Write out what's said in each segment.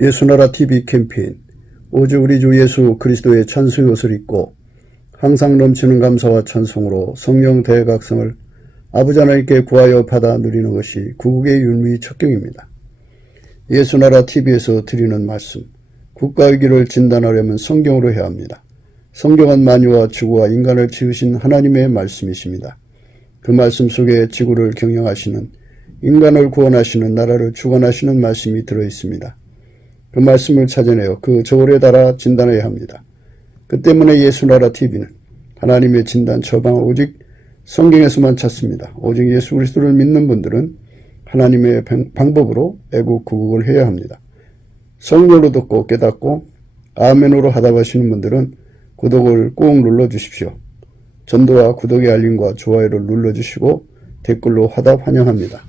예수나라 TV 캠페인 오직 우리 주 예수 그리스도의 찬송의 옷을 입고 항상 넘치는 감사와 찬송으로 성령 대각성을 아버지 하나님께 구하여 받아 누리는 것이 구국의 윤리 척경입니다. 예수나라 TV에서 드리는 말씀, 국가위기를 진단하려면 성경으로 해야 합니다. 성경은 만유와 지구와 인간을 지으신 하나님의 말씀이십니다. 그 말씀 속에 지구를 경영하시는, 인간을 구원하시는, 나라를 주관하시는 말씀이 들어있습니다. 그 말씀을 찾아내어 그 저울에 달아 진단해야 합니다. 그 때문에 예수나라 TV는 하나님의 진단 처방을 오직 성경에서만 찾습니다. 오직 예수 그리스도를 믿는 분들은 하나님의 방법으로 애국 구국을 해야 합니다. 성령으로 듣고 깨닫고 아멘으로 하답하시는 분들은 구독을 꾹 눌러주십시오. 전도와 구독의 알림과 좋아요를 눌러주시고 댓글로 화답 환영합니다.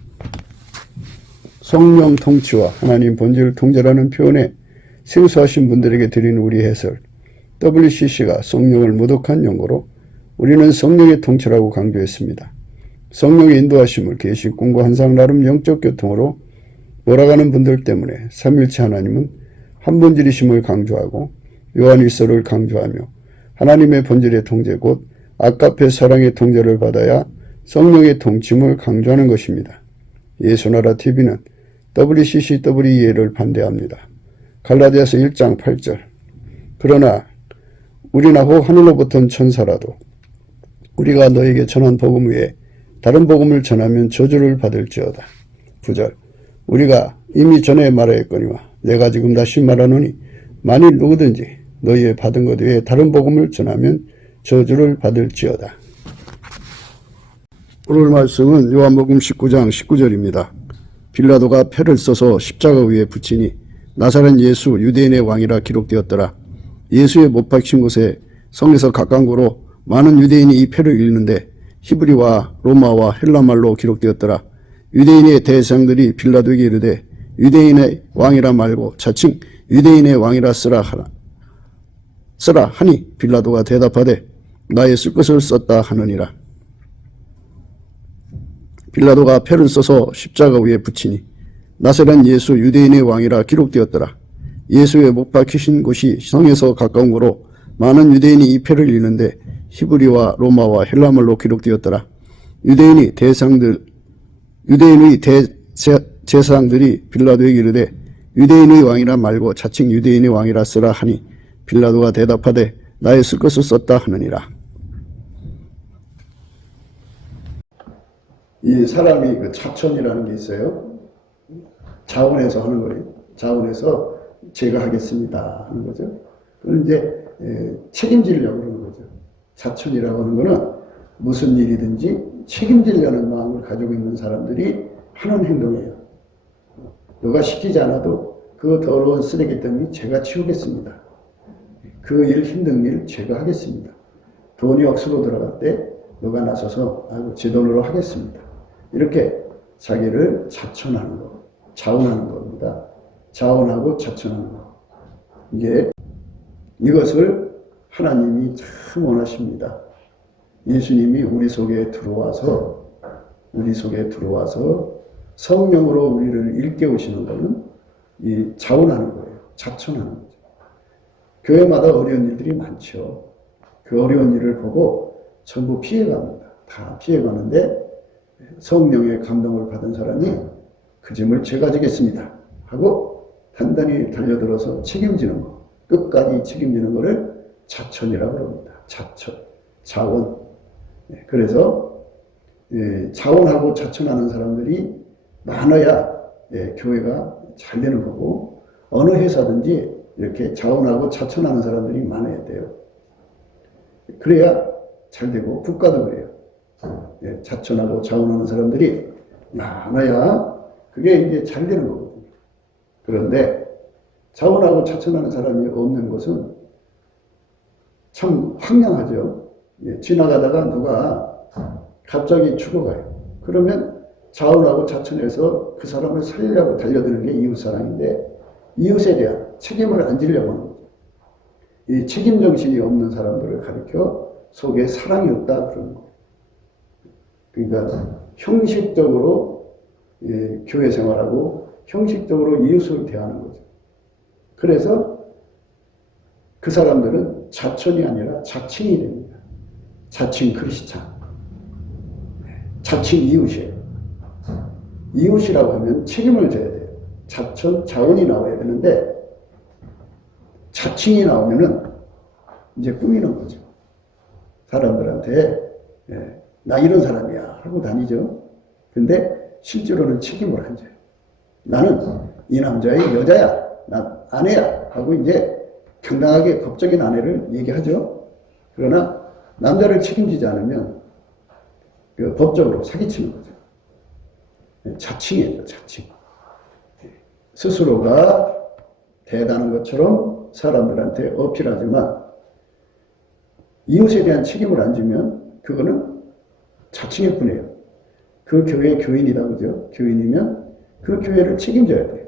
성령 통치와 하나님 본질 통제라는 표현에 생소하신 분들에게 드리는 우리 해설, WCC가 성령을 모독한 용어로 우리는 성령의 통치라고 강조했습니다. 성령의 인도하심을 계시, 꿈과 환상, 나름 영적 교통으로 몰아가는 분들 때문에 삼일체 하나님은 한 본질이심을 강조하고 요한일서를 강조하며 하나님의 본질의 통제 곧 아까페 사랑의 통제를 받아야 성령의 통치임을 강조하는 것입니다. 예수나라 TV는 WCCWEA를 반대합니다. 갈라디아서 1장 8절 그러나 우리나 혹 하늘로부터 천사라도 우리가 너에게 전한 복음 외에 다른 복음을 전하면 저주를 받을지어다. 9절 우리가 이미 전에 말하였거니와 내가 지금 다시 말하노니 만일 누구든지 너희의 받은 것 외에 다른 복음을 전하면 저주를 받을지어다. 오늘 말씀은 요한복음 19장 19절입니다. 빌라도가 패를 써서 십자가 위에 붙이니 나사렛 예수 유대인의 왕이라 기록되었더라. 예수의 못 박힌 곳에 성에서 가까운 곳으로 많은 유대인이 이 패를 읽는데 히브리와 로마와 헬라말로 기록되었더라. 유대인의 대장들이 빌라도에게 이르되 유대인의 왕이라 말고 자칭 유대인의 왕이라 쓰라 하니 빌라도가 대답하되 나의 쓸 것을 썼다 하느니라. 빌라도가 패를 써서 십자가 위에 붙이니 나사렛 예수 유대인의 왕이라 기록되었더라. 예수의 못 박히신 곳이 성에서 가까운 곳으로 많은 유대인이 이 패를 읽는데 히브리와 로마와 헬라말로 기록되었더라. 유대인의 제사장들이 빌라도에게 이르되 유대인의 왕이라 말고 자칭 유대인의 왕이라 쓰라 하니 빌라도가 대답하되 나의 쓸 것을 썼다 하느니라. 이 사람이 그 자천이라는 게 있어요. 자원해서 하는 거예요. 자원해서 제가 하겠습니다 하는 거죠. 그건 이제 책임지려고 그러는 거죠. 자천이라고 하는 거는 무슨 일이든지 책임지려는 마음을 가지고 있는 사람들이 하는 행동이에요. 누가 시키지 않아도 그 더러운 쓰레기 더미 제가 치우겠습니다. 그 일 힘든 일 제가 하겠습니다. 돈이 억수로 들어갈 때 누가 나서서 제 돈으로 하겠습니다. 이렇게 자기를 자천하는 거, 자원하는 겁니다. 자원하고 자천하는 거. 이것을 하나님이 참 원하십니다. 예수님이 우리 속에 들어와서 성령으로 우리를 일깨우시는 것은 이 자원하는 거예요. 자천하는 거죠. 교회마다 어려운 일들이 많죠. 그 어려운 일을 보고 전부 피해갑니다. 다 피해가는데 성령의 감동을 받은 사람이 그 짐을 제가 지겠습니다 하고 단단히 달려들어서 책임지는 거, 끝까지 책임지는 것을 자천이라고 합니다. 자천, 자원. 그래서 자원하고 자천하는 사람들이 많아야 교회가 잘 되는 거고 어느 회사든지 이렇게 자원하고 자천하는 사람들이 많아야 돼요. 그래야 잘 되고 국가도 그래요. 자천하고 자원하는 사람들이 많아야 그게 이제 잘 되는 거거든요. 그런데 자원하고 자천하는 사람이 없는 것은 참 황량하죠. 지나가다가 누가 갑자기 죽어가요. 그러면 자원하고 자천해서 그 사람을 살리려고 달려드는 게 이웃사랑인데 이웃에 대한 책임을 안 지려고 하는 거죠. 이 책임 정신이 없는 사람들을 가리켜 속에 사랑이 없다 그러는 거예요. 그러니까 형식적으로 교회 생활하고 형식적으로 이웃을 대하는 거죠. 그래서 그 사람들은 자촌이 아니라 자칭이 됩니다. 자칭 크리스찬. 자칭 이웃이에요. 이웃이라고 하면 책임을 져야 돼요. 자촌, 자원이 나와야 되는데 자칭이 나오면은 이제 꾸미는 거죠. 사람들한테 나 이런 사람이야 하고 다니죠. 근데 실제로는 책임을 안 져요. 나는 이 남자의 여자야, 난 아내야 하고 이제 당당하게 법적인 아내를 얘기하죠. 그러나 남자를 책임지지 않으면 그 법적으로 사기치는 거죠. 자칭이에요, 자칭. 스스로가 대단한 것처럼 사람들한테 어필하지만 이웃에 대한 책임을 안 지면 그거는 자칭일 뿐이에요. 그 교회 교인이다, 그죠? 교인이면 그 교회를 책임져야 돼요.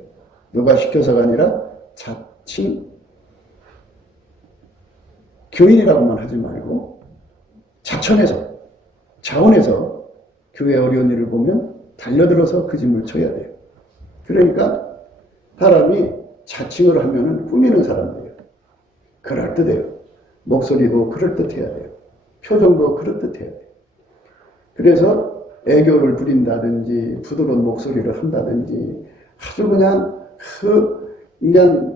누가 시켜서가 아니라 자칭 교인이라고만 하지 말고 자천에서, 자원에서 교회 어려운 일을 보면 달려들어서 그 짐을 져야 돼요. 그러니까 사람이 자칭을 하면은 꾸미는 사람이에요. 그럴듯해요. 목소리도 그럴듯해야 돼요. 표정도 그럴듯해야 돼요. 그래서 애교를 부린다든지 부드러운 목소리를 한다든지 아주 그냥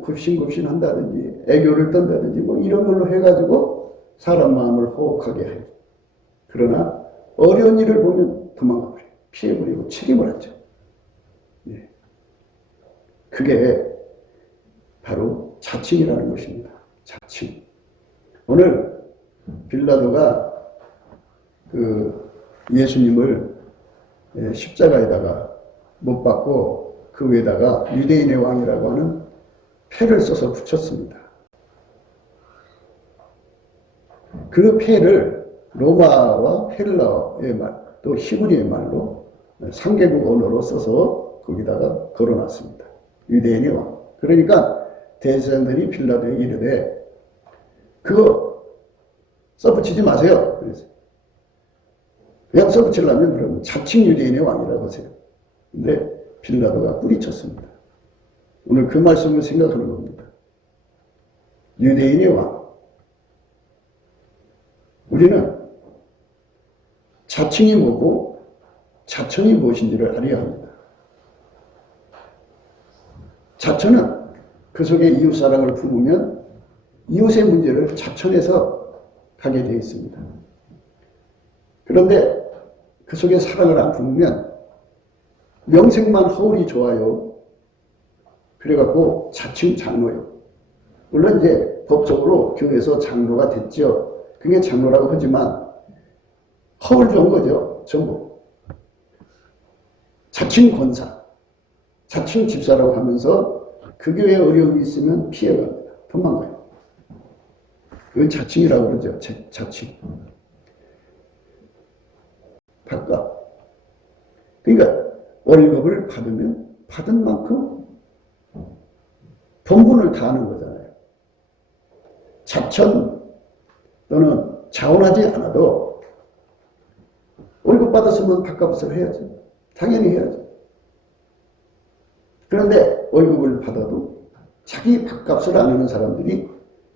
굽신굽신 한다든지 애교를 떤다든지 뭐 이런 걸로 해가지고 사람 마음을 호흡하게 해요. 그러나 어려운 일을 보면 도망가 버려요. 피해버리고 책임을 안 져. 예. 그게 바로 자칭이라는 것입니다. 자칭. 오늘 빌라도가 그 예수님을 십자가에다가 못 박고 그 위에다가 유대인의 왕이라고 하는 패를 써서 붙였습니다. 그 패를 로마와 헬라어의 말, 또 히브리의 말로 3개국 언어로 써서 거기다가 걸어놨습니다. 유대인의 왕. 그러니까 대제사장들이 빌라도에게 이르되 그거 써붙이지 마세요. 그래서 그냥 써붙이려면 그러면 자칭 유대인의 왕이라고 하세요. 근데 빌라도가 뿌리쳤습니다. 오늘 그 말씀을 생각하는 겁니다. 유대인의 왕. 우리는 자칭이 뭐고 자천이 무엇인지를 알아야 합니다. 자천은 그 속에 이웃사랑을 품으면 이웃의 문제를 자천해서 가게 되어 있습니다. 그런데 그 속에 사랑을 안 품으면 명색만 허울이 좋아요. 그래갖고 자칭 장로요. 물론 이제 법적으로 교회에서 장로가 됐죠. 그게 장로라고 하지만 허울 좋은 거죠. 전부. 자칭 권사, 자칭 집사라고 하면서 그 교회에 어려움이 있으면 피해갑니다. 도망가요. 그건 자칭이라고 그러죠. 자칭. 밥값. 그러니까 월급을 받으면 받은 만큼 본분을 다하는 거잖아요. 자천 또는 자원하지 않아도 월급 받았으면 밥값을 해야죠. 당연히 해야죠. 그런데 월급을 받아도 자기 밥값을 안 하는 사람들이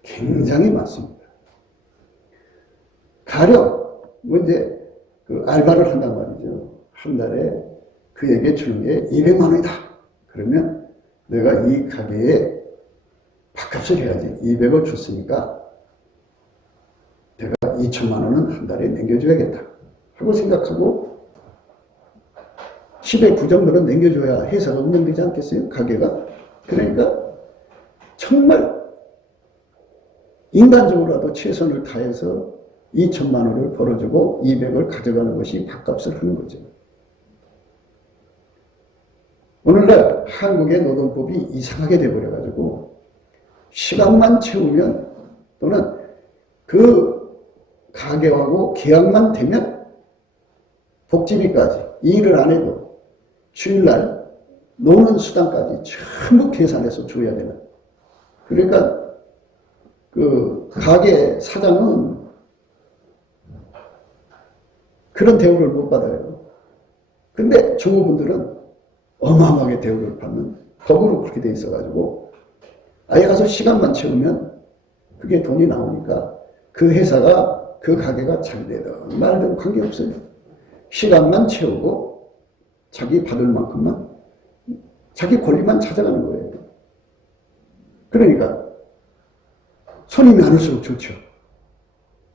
굉장히 많습니다. 가령 이제 그 알바를 한단 말이죠. 한 달에 그에게 주는 게 200만 원이다. 그러면 내가 이 가게에 밥값을 해야지. 200을 줬으니까 내가 2천만 원은 한 달에 남겨줘야겠다 하고 생각하고 10의 9 정도는 남겨줘야 회사가 운영되지 않겠어요? 가게가. 그러니까 정말 인간적으로라도 최선을 다해서 2천만 원을 벌어주고 200을 가져가는 것이 밥값을 하는 거죠. 오늘날 한국의 노동법이 이상하게 돼버려가지고 시간만 채우면 또는 그 가게하고 계약만 되면 복지비까지 일을 안 해도 주일날 노는 수당까지 전부 계산해서 줘야 되는. 그러니까 그 가게 사장은 그런 대우를 못 받아요. 근데 종업원들은 어마어마하게 대우를 받는 법으로 그렇게 돼 있어가지고 아예 가서 시간만 채우면 그게 돈이 나오니까 그 회사가, 그 가게가 잘 되든 말든 관계없어요. 시간만 채우고 자기 받을 만큼만, 자기 권리만 찾아가는 거예요. 그러니까 손님이 많을수록 좋죠.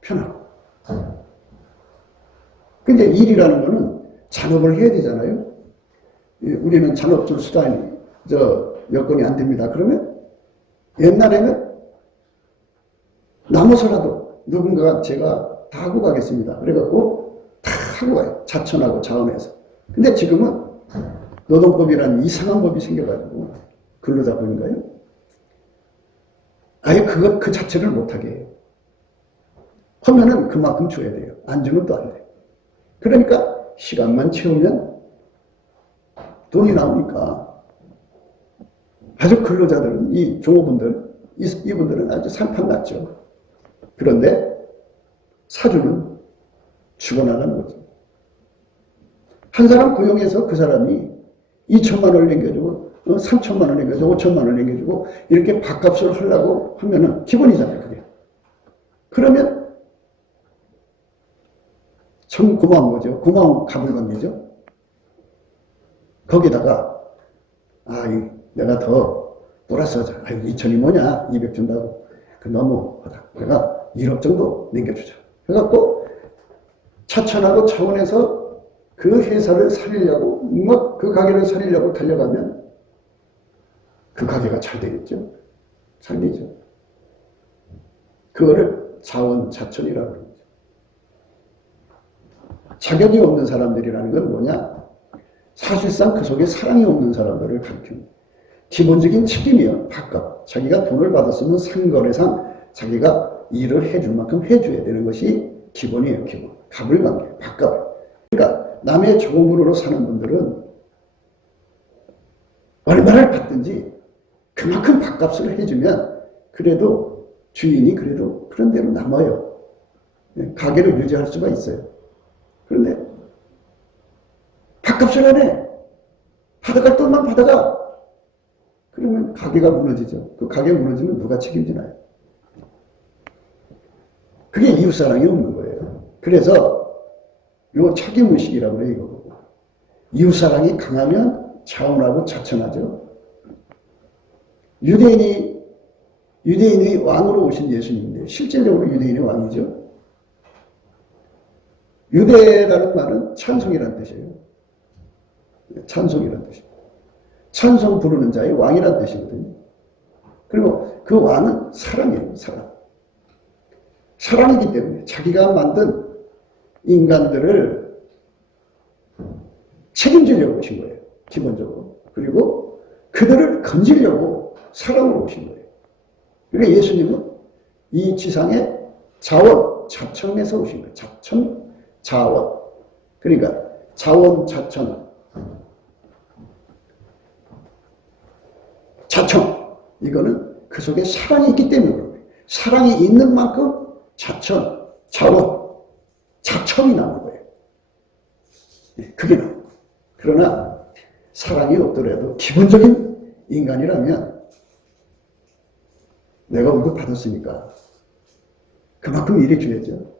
편하고. 근데 일이라는 거는 잔업을 해야 되잖아요. 우리는 잔업줄 수단이 여건이 안 됩니다. 그러면 옛날에는 남아서라도 누군가가 제가 다 하고 가겠습니다. 그래갖고 다 하고 가요. 자천하고 자원해서. 근데 지금은 노동법이라는 이상한 법이 생겨가지고 근로자법인가요? 아예 그 자체를 못하게 해요. 하면은 그만큼 줘야 돼요. 안 주면 또 안 돼요. 그러니까 시간만 채우면 돈이 나오니까 아주 근로자들은, 이 종업원들, 이분들은 아주 상판났죠. 그런데 사주는 죽어나가는 거죠. 한 사람 고용해서 그 사람이 2천만 원을 남겨주고 3천만 원을 남겨주고 5천만 원을 남겨주고 이렇게 밥값을 하려고 하면은 기본이잖아요. 그게. 그러면 참 고마운 거죠. 고마운 가불관계죠. 거기다가 내가 더 플러스 하자. 2천이 뭐냐? 200 준다고. 그 너무 하다. 내가 1억 정도 남겨주자. 그래갖고 차천하고 차원에서 그 회사를 살리려고, 막 그 가게를 살리려고 달려가면 그 가게가 잘 되겠죠. 잘 되죠. 그거를 자원자천이라고 그러죠. 자격이 없는 사람들이라는 건 뭐냐? 사실상 그 속에 사랑이 없는 사람들을 가리킵니다. 기본적인 책임이요. 밥값. 자기가 돈을 받았으면 상거래상 자기가 일을 해줄 만큼 해줘야 되는 것이 기본이에요. 기본. 갑을관계. 밥값. 그러니까 남의 종업원으로 사는 분들은 얼마를 받든지 그만큼 밥값을 해주면 그래도 주인이 그래도 그런 대로 남아요. 가게를 유지할 수가 있어요. 그런데 밥값을 안 해. 받아갈 돈만 받아가. 그러면 가게가 무너지죠. 그 가게 무너지면 누가 책임지나요? 그게 이웃사랑이 없는 거예요. 그래서 요 차기무식이라고 그래요. 이거. 이웃사랑이 강하면 자원하고 자천하죠. 유대인이 왕으로 오신 예수님인데 실질적으로 유대인이 왕이죠. 유대라는 말은 찬송이라는 뜻이에요. 찬송이라는 뜻입니다. 찬송 부르는 자의 왕이라는 뜻이거든요. 그리고 그 왕은 사랑이에요. 사랑이기 때문에 자기가 만든 인간들을 책임지려고 오신 거예요. 기본적으로. 그리고 그들을 건지려고 사랑으로 오신 거예요. 그러니까 예수님은 이 지상에 자원, 자천에서 오신 거예요. 자천, 자원. 그러니까 자원, 자천. 자청. 이거는 그 속에 사랑이 있기 때문에 그런 거예요. 사랑이 있는 만큼 자천, 자원, 자청이 나오는 거예요. 그게 나오는 거예요. 그러나 사랑이 없더라도 기본적인 인간이라면 내가 월급 받았으니까 그만큼 일해줘야죠.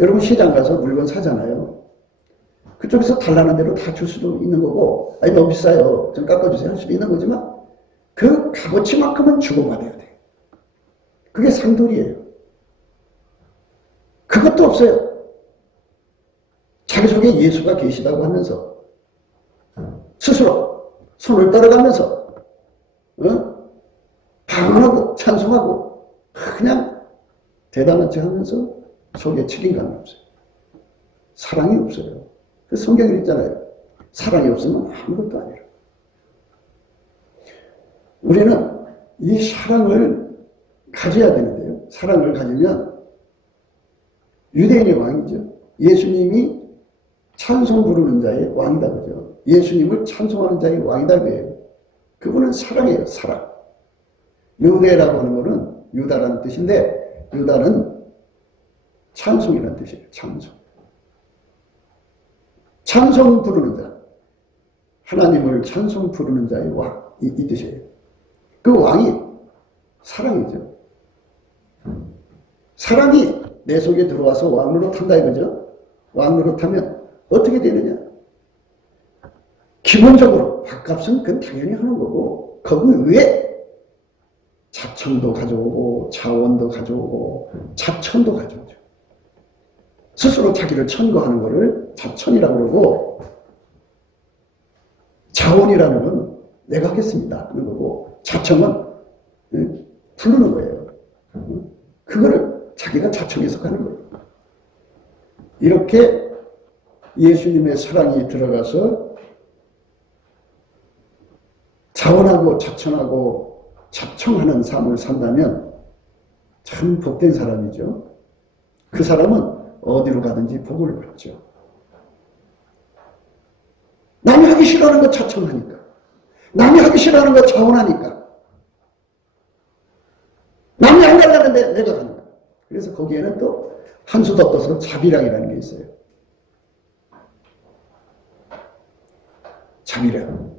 여러분 시장 가서 물건 사잖아요. 그쪽에서 달라는 대로 다 줄 수도 있는 거고 너무 비싸요. 좀 깎아주세요 할 수도 있는 거지만 그 값어치만큼은 주고받아야 돼요. 그게 상돌이에요. 그것도 없어요. 자기 속에 예수가 계시다고 하면서 스스로 손을 떨어가면서 방언하고 찬송하고 그냥 대단한 척 하면서 속에 책임감이 없어요. 사랑이 없어요. 그 성경에 있잖아요. 사랑이 없으면 아무것도 아니라. 우리는 이 사랑을 가져야 되는데요. 사랑을 가지면 유대인의 왕이죠. 예수님이 찬송 부르는 자의 왕이다 그죠. 예수님을 찬송하는 자의 왕이다 그래요. 그분은 사랑이에요. 사랑. 유대라고 하는 것은 유다라는 뜻인데 유다는 찬송이라는 뜻이에요. 찬송. 찬송 부르는 자. 하나님을 찬송 부르는 자의 왕. 이 뜻이에요. 그 왕이 사랑이죠. 사랑이 내 속에 들어와서 왕노릇한다 이거죠. 왕노릇하면 어떻게 되느냐? 기본적으로 밥값은 그건 당연히 하는 거고, 거기 위에 자청도 가져오고 자원도 가져오고 자천도 가져오죠. 스스로 자기를 천거하는 것을 자천이라고 그러고, 자원이라는 건 내가 하겠습니다 하는 거고, 자청은 부르는 거예요. 그거를 자기가 자청해서 가는 거예요. 이렇게 예수님의 사랑이 들어가서 자원하고 자천하고 자청하는 삶을 산다면 참 복된 사람이죠. 그 사람은 어디로 가든지 복을 받죠. 남이 하기 싫어하는 거 자청하니까, 남이 하기 싫어하는 거 자원하니까, 남이 안 가려는데 내가 가는 거야. 그래서 거기에는 또 한 수 더 떠서 자비랑이라는 게 있어요. 자비랑.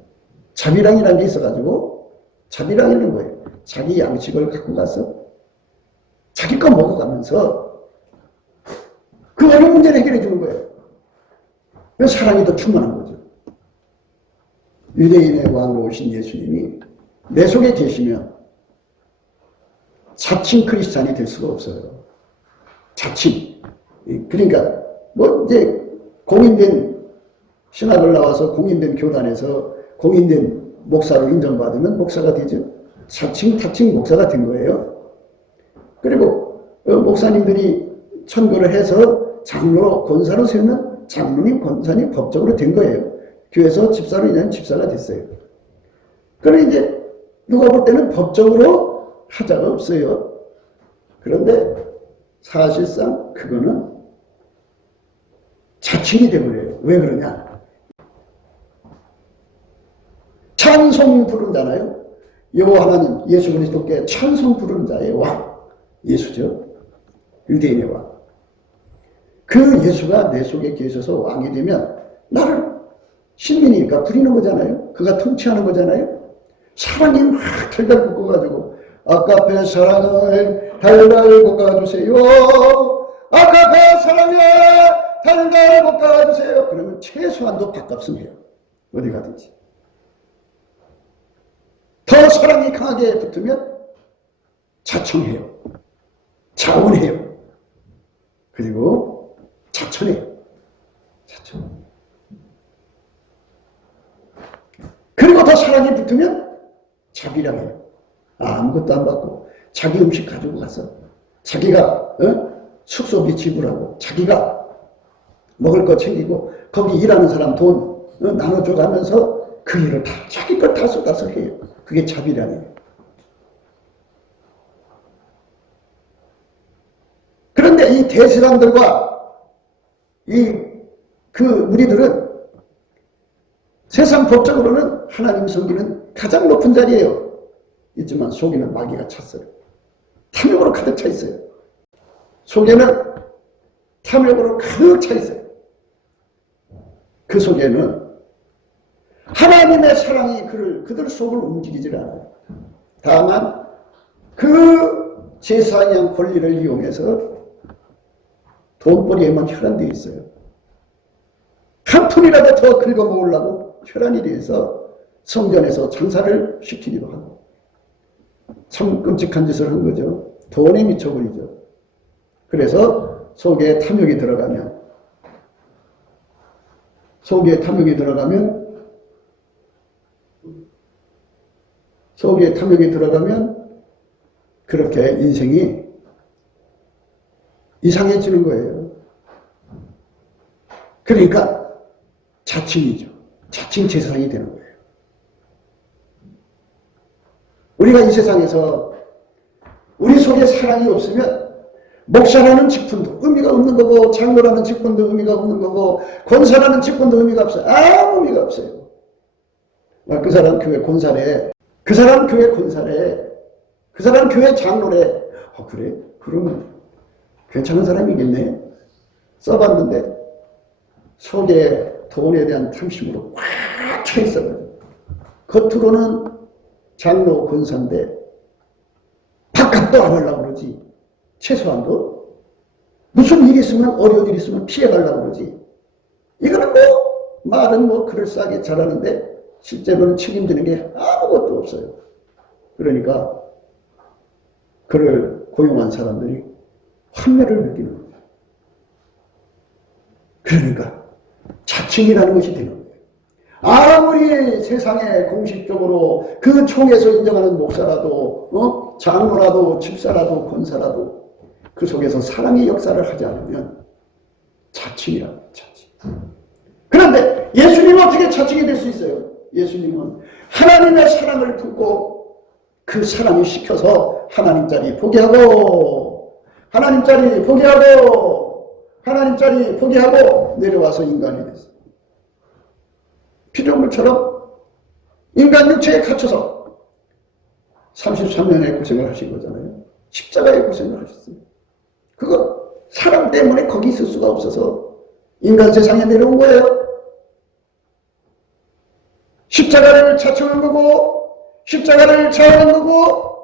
자비랑이라는 게 있어가지고, 자비랑이는 뭐예요? 자기 양식을 갖고 가서 자기 거 먹어가면서 그 어려운 문제를 해결해 주는 거예요. 그래서 사랑이 더 충만한 거죠. 유대인의 왕으로 오신 예수님이 내 속에 계시면 자칭 크리스찬이 될 수가 없어요. 자칭. 그러니까 뭐 이제 공인된 신학을 나와서 공인된 교단에서 공인된 목사로 인정받으면 목사가 되죠. 자칭 타칭 목사가 된 거예요. 그리고 목사님들이 천거를 해서 장로로 권사로 세우면 장로님 권사님 법적으로 된 거예요. 교회에서 집사로 인하면 집사가 됐어요. 그런데 이제 누가 볼 때는 법적으로 하자가 없어요. 그런데 사실상 그거는 자칭이 되버려요. 왜 그러냐? 찬송 부른 자나요? 여호와 하나님 예수 그리스도께 찬송 부른 자의 왕 예수죠. 유대인의 왕. 그 예수가 내 속에 계셔서 왕이 되면 나를 신민이니까 부리는 거잖아요. 그가 통치하는 거잖아요. 사랑이 막 달달 볶아가지고 아까페 사랑을 달달 볶아주세요. 아까페 사랑을 달달 볶아주세요. 그러면 최소한도 밥값은 해요. 어디 가든지. 더 사랑이 강하게 붙으면 자청해요. 자원해요. 그리고 자천해요. 자천. 그리고 더 사랑이 붙으면 자비랑해요. 아무것도 안 받고 자기 음식 가지고 가서 자기가 숙소비 지불하고 자기가 먹을 거 챙기고 거기 일하는 사람 돈 나눠줘가면서 그 일을 다 자기 걸 다 쏟아서 해요. 그게 자비랑이에요. 그런데 이 대세상들과 우리들은 세상 법적으로는 하나님 섬기는 가장 높은 자리예요. 있지만 속에는 마귀가 찼어요. 탐욕으로 가득 차 있어요. 속에는 탐욕으로 가득 차 있어요. 그 속에는 하나님의 사랑이 그들 속을 움직이질 않아요. 다만 그 제사장 권리를 이용해서 돈벌이에만 혈안되어 있어요. 한 푼이라도 더 긁어먹으려고 혈안이 돼서 성전에서 장사를 시키기도 하고 참 끔찍한 짓을 한 거죠. 돈에 미쳐버리죠. 그래서 속에 탐욕이 들어가면 그렇게 인생이 이상해지는 거예요. 그러니까 자칭이죠. 자칭 제사장이 되는 거예요. 우리가 이 세상에서 우리 속에 사랑이 없으면 목사라는 직분도 의미가 없는 거고 장로라는 직분도 의미가 없는 거고 권사라는 직분도 의미가 없어요. 아무 의미가 없어요. 그 사람 교회 권사래. 그 사람 교회 권사래. 그 사람 교회 장로래. 그래? 그러면 괜찮은 사람이겠네. 써봤는데 속에 돈에 대한 탐심으로 꽉 차 있어요. 겉으로는 장로 권사인데 바깥도 안 하려고 그러지. 최소한도. 무슨 일이 있으면, 어려운 일이 있으면 피해가려고 그러지. 이거는 뭐, 말은 뭐 그럴싸하게 잘하는데, 실제로는 책임지는 게 아무것도 없어요. 그러니까, 그를 고용한 사람들이 환멸을 느끼는 거예요. 그러니까, 자칭이라는 것이 되는 거예요. 아무리 세상에 공식적으로 그 총에서 인정하는 목사라도, 장로라도, 집사라도, 권사라도 그 속에서 사랑의 역사를 하지 않으면 자칭이라고 해요, 자칭. 그런데 예수님은 어떻게 자칭이 될 수 있어요? 예수님은 하나님의 사랑을 품고 그 사랑이 시켜서 하나님 자리 포기하고, 하나님 자리 포기하고, 하나님 자리 포기하고 내려와서 인간이 됐어요. 피조물처럼 인간 육체에 갇혀서 33년의 고생을 하신 거잖아요. 십자가의 고생을 하셨어요. 그거 사랑 때문에 거기 있을 수가 없어서 인간 세상에 내려온 거예요. 십자가를 자청한 거고, 십자가를 자행한 거고,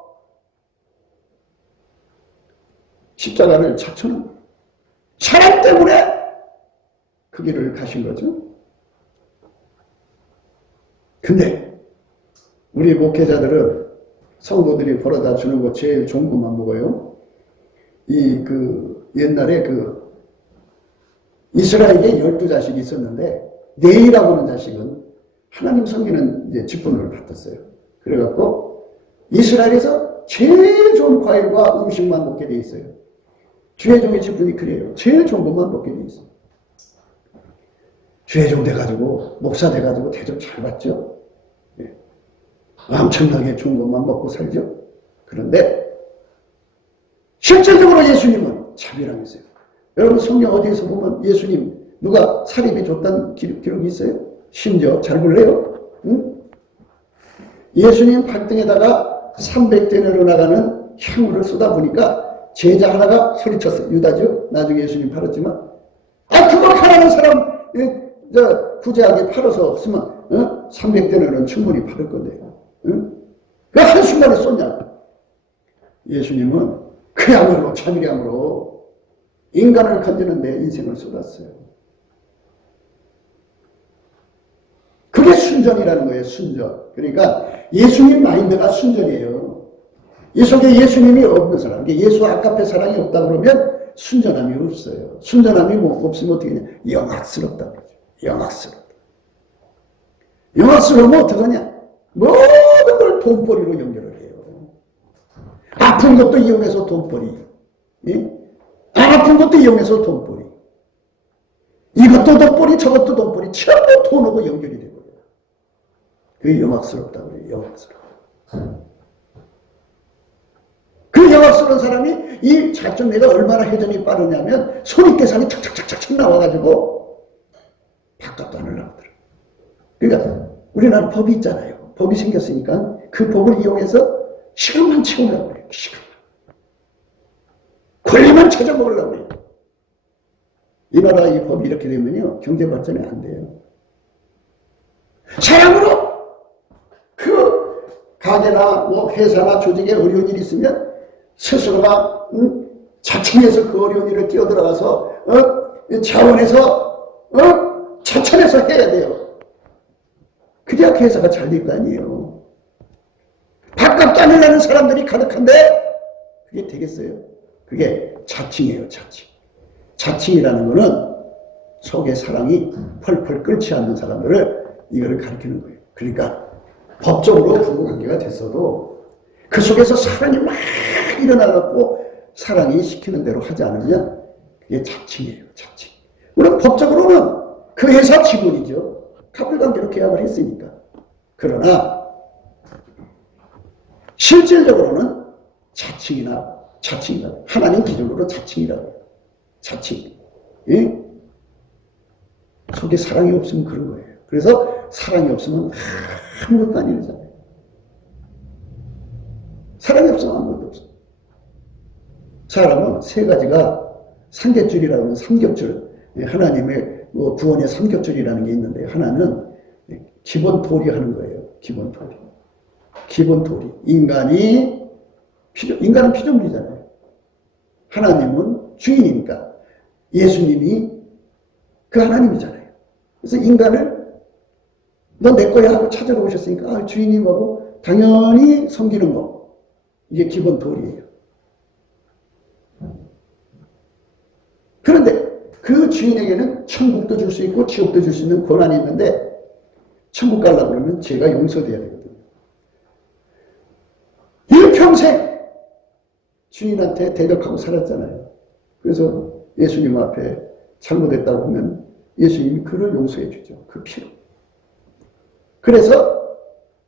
십자가를 자청한 거예요. 사랑 때문에 그 길을 가신 거죠. 근데 우리 목회자들은 성도들이 벌어다 주는 거 제일 좋은 것만 먹어요. 옛날에 이스라엘에 12자식이 있었는데, 네이라고 하는 자식은 하나님 섬기는 이제 직분을 받았어요. 그래갖고 이스라엘에서 제일 좋은 과일과 음식만 먹게 돼 있어요. 주의종의 직분이 그래요. 제일 좋은 것만 먹게 돼 있어요. 주의종 돼가지고, 목사 돼가지고 대접 잘 받죠. 예. 엄청나게 좋은 것만 먹고 살죠. 그런데 실질적으로 예수님은 자비랑이세요. 여러분 성경 어디에서 보면 예수님 누가 사립이 줬다는 기록이 있어요? 심지어 잘 볼래요? 응? 예수님 발등에다가 300데나리로 나가는 향유를 쏟아보니까 제자 하나가 소리쳤어요. 유다죠? 나중에 예수님 팔았지만, 그거 팔아는 사람 부자하게 팔아서 쓰면 300데나리는 충분히 팔을 건데, 그 한순간에 쏟냐고. 예수님은 그야말로 자비량으로 인간을 건지는데 인생을 쏟았어요. 그게 순전이라는 거예요. 순전. 그러니까 예수님 마인드가 순전이에요. 이 속에 예수님이 없는 사람, 예수 아카페 사랑이 없다 그러면 순전함이 없어요. 순전함이 없으면 어떻게 되냐? 영악스럽다 그러죠. 영악스럽다. 영악스러우면 어떡하냐? 모든 걸 돈벌이로 연결을 해요. 아픈 것도 이용해서 돈벌이, 예? 안 아픈 것도 이용해서 돈벌이, 이것도 돈벌이, 저것도 돈벌이, 전부 돈하고 연결이 되고요. 그게 영악스럽다고 해요. 영악스러워. 그 영악스러운 사람이 이 자점내가 얼마나 회전이 빠르냐면 손익계산이 착착착착 나와가지고 바깥도 안 올라오더라고요. 그러니까 우리나라 법이 있잖아요. 법이 생겼으니까 그 법을 이용해서 시간만 채우려고 해요. 시간만. 권리만 찾아먹으려고 해요. 이 나라 이 법이 이렇게 되면요, 경제 발전이 안 돼요. 사람으로 그 가게나 뭐 회사나 조직에 어려운 일이 있으면 스스로가 자청해서 그 어려운 일을 뛰어들어가서 자원해서 자천해서 해야 돼요. 그래야 그 회사가 잘 될 거 아니에요. 밥값도 안 내려는 사람들이 가득한데 그게 되겠어요? 그게 자칭이에요. 자칭. 자칭이라는 거는 속에 사랑이 펄펄 끓지 않는 사람들을 이거를 가리키는 거예요. 그러니까 법적으로 부부관계가 됐어도 그 속에서 사랑이 막 일어나갖고 사랑이 시키는 대로 하지 않으면 그게 자칭이에요. 자칭. 물론 법적으로는 그 회사 직원이죠. 카풀관계로 계약을 했으니까. 그러나 실질적으로는 자칭이나 하나님 기준으로 자칭이라고 해요. 자칭. 예? 속에 사랑이 없으면 그런 거예요. 그래서 사랑이 없으면 아무것도 안 이루잖아요. 사랑이 없으면 아무것도 없어요. 사람은 세 가지가 삼겹줄이라고 하면 삼겹줄, 하나님의 구원의 삼겹줄이라는 게 있는데, 하나는 기본 도리 하는 거예요. 기본 도리. 기본 도리. 인간이 인간은 피조물이잖아요. 하나님은 주인이니까. 예수님이 그 하나님이잖아요. 그래서 인간을 너 내 거야 하고 찾아러 오셨으니까 주인님하고 당연히 섬기는 거. 이게 기본 도리예요. 그런데 그 주인에게는 천국도 줄 수 있고 지옥도 줄 수 있는 권한이 있는데 천국 가려고 그러면 죄가 용서돼야 되거든요. 일평생 주인한테 대적하고 살았잖아요. 그래서 예수님 앞에 잘못했다고 하면 예수님이 그를 용서해 주죠. 그 피로. 그래서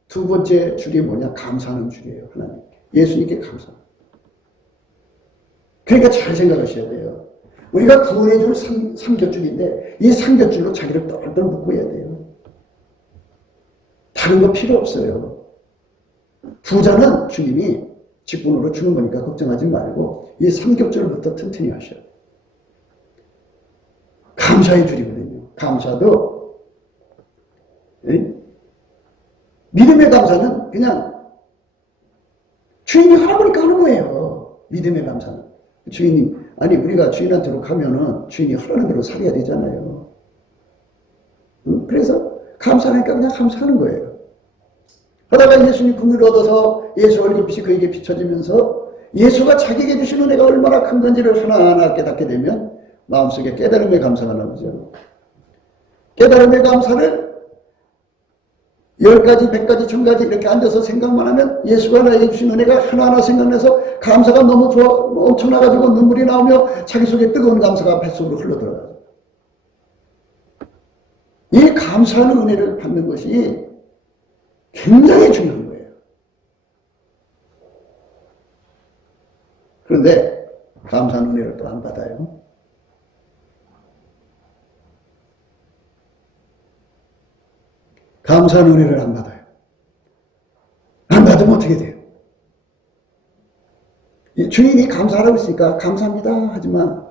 두 번째 줄이 뭐냐? 감사하는 줄이에요. 하나님께. 예수님께 감사하는. 그러니까 잘 생각하셔야 돼요. 우리가 구원해 줄 삼겹줄인데 이 삼겹줄로 자기를 똘똘 묶어야 돼요. 다른 거 필요 없어요. 부자는 주님이 직분으로 주는 거니까 걱정하지 말고 이 삼겹줄부터 튼튼히 하셔야 돼요. 감사의 줄이거든요. 감사도 믿음의 감사는 그냥 주인이 하라니까 하는 거예요. 믿음의 감사는. 주인이 아니 우리가 주인한테로 가면은 주인이 하라는 대로 살아야 되잖아요. 그래서 감사하니까 그냥 감사하는 거예요. 하다가 예수님 긍휼을 얻어서 예수 얼굴빛이 그에게 비춰지면서 예수가 자기에게 주신 은혜가 얼마나 큰 건지를 하나하나 깨닫게 되면 마음속에 깨달음의 감사가 나오죠. 깨달음의 감사를 10가지, 100가지, 1000가지 이렇게 앉아서 생각만 하면 예수가 나에게 주신 은혜가 하나하나 생각나서 감사가 너무 좋아, 엄청나가지고 눈물이 나오며 자기 속에 뜨거운 감사가 뱃속으로 흘러들어가요. 이 감사하는 은혜를 받는 것이 굉장히 중요한 거예요. 그런데 감사하는 은혜를 또 안 받아요. 감사하는 은혜를 안 받아요. 안 받으면 어떻게 돼요? 주인이 감사하라고 했으니까 감사합니다 하지만